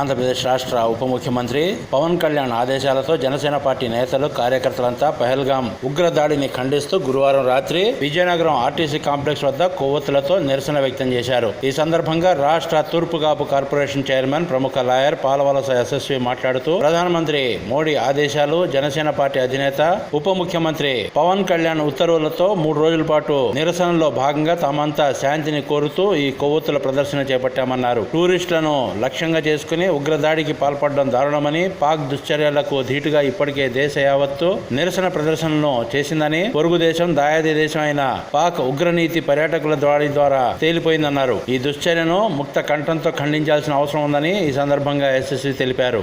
ఆంధ్రప్రదేశ్ రాష్ట్ర ఉప ముఖ్యమంత్రి పవన్ కళ్యాణ్ ఆదేశాలతో జనసేన పార్టీ నేతలు కార్యకర్తలంతా పహల్గాం ఉగ్ర దాడిని ఖండిస్తూ గురువారం రాత్రి విజయనగరం ఆర్టీసీ కాంప్లెక్స్ వద్ద కొవ్వొత్తులతో నిరసన వ్యక్తం చేశారు. ఈ సందర్భంగా రాష్ట్ర తూర్పుగాపు కార్పొరేషన్ చైర్మన్ ప్రముఖ లాయర్ పాలవలస యశస్వి మాట్లాడుతూ ప్రధానమంత్రి మోడీ ఆదేశాలు జనసేన పార్టీ అధినేత ఉప ముఖ్యమంత్రి పవన్ కళ్యాణ్ ఉత్తర్వులతో మూడు రోజుల పాటు నిరసనలో భాగంగా తామంతా శాంతిని కోరుతూ ఈ కొవ్వొత్తుల ప్రదర్శన చేపట్టామన్నారు. టూరిస్టులను లక్ష్యంగా చేసుకుని ఉగ్రదాడికి పాల్పడడం దారుణమని పాక్ దుశ్చర్యలకు ధీటుగా ఇప్పటికే దేశ యావత్తు నిరసన ప్రదర్శనలను చేసిందని పొరుగు దేశం దాయాది దేశం అయిన పాక్ ఉగ్రనీతి పర్యాటకుల దాడి ద్వారా తేలిపోయిందన్నారు. ఈ దుశ్చర్యను ముక్త కంఠంతో ఖండించాల్సిన అవసరం ఉందని ఈ సందర్భంగా ఎస్ఎస్సి తెలిపారు.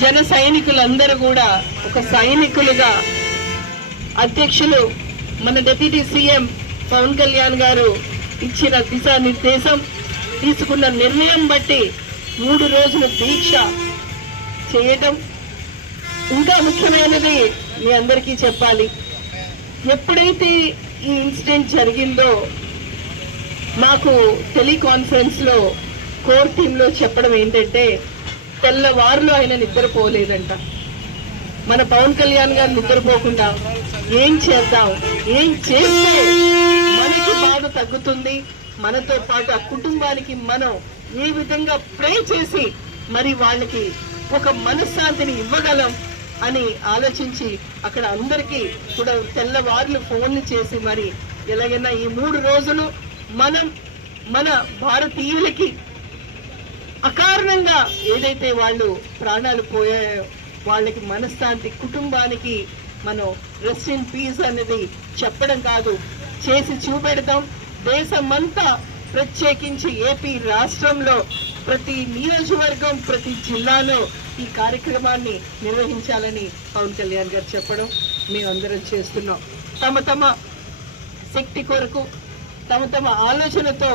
జన సైనికులందరూ కూడా ఒక సైనికులుగా అధ్యక్షులు మన డిప్యూటీ సీఎం పవన్ కళ్యాణ్ గారు ఇచ్చిన దిశానిర్దేశం తీసుకున్న నిర్ణయం బట్టి మూడు రోజుల దీక్ష చేయటం ఇంకా ముఖ్యమైనది మీ అందరికీ చెప్పాలి. ఎప్పుడైతే ఈ ఇన్సిడెంట్ జరిగిందో మాకు టెలికాన్ఫరెన్స్లో కోర్ టీంలో చెప్పడం ఏంటంటే తెల్లవారులు ఆయన నిద్రపోలేదంట. మన పవన్ కళ్యాణ్ గారు నిద్రపోకుండా ఏం చేద్దాం? ఏం చేస్తే మనకి బాధ తగ్గుతుంది? మనతో పాటు ఆ కుటుంబానికి మనం ఏ విధంగా ప్రే చేసి మరి వాళ్ళకి ఒక మనశ్శాంతిని ఇవ్వగలం అని ఆలోచించి అక్కడ అందరికీ కూడా తెల్లవార్లు ఫోన్లు చేసి మరి ఎలాగైనా ఈ మూడు రోజులు మనం మన భారతీయులకి అకారణంగా ఏదైతే వాళ్ళు ప్రాణాలు పోయాయో వాళ్ళకి మనశ్శాంతి కుటుంబానికి మనం రెస్ట్ ఇన్ పీస్ అనేది చెప్పడం కాదు. చేసి చూపెడతాం. దేశమంతా ప్రత్యేకించి ఏపీ రాష్ట్రంలో ప్రతి నియోజకవర్గం ప్రతి జిల్లాలో ఈ కార్యక్రమాన్ని నిర్వహించాలని పవన్ కళ్యాణ్ గారు చెప్పడం మేమందరం చేస్తున్నాం. తమ తమ శక్తి కొరకు తమ తమ ఆలోచనతో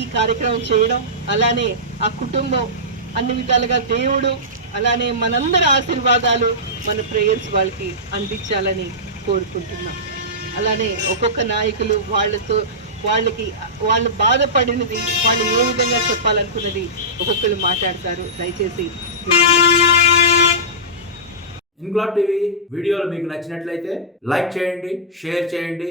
ఈ కార్యక్రమం చేయడం అలానే ఆ కుటుంబం అన్ని విధాలుగా దేవుడు అలానే మనందరి ఆశీర్వాదాలు మన ప్రేయర్స్ వాళ్ళకి అందించాలని కోరుకుంటున్నాం. అలానే ఒక్కొక్క నాయకులు వాళ్ళతో వాళ్ళకి వాళ్ళు బాధపడినది వాళ్ళు ఏ విధంగా చెప్పాలనుకున్నది ఒక్కొక్కరు మాట్లాడతారు. దయచేసి ఇంక్లాబ్ టీవీ వీడియోలు మీకు నచ్చినట్లయితే లైక్ చేయండి షేర్ చేయండి.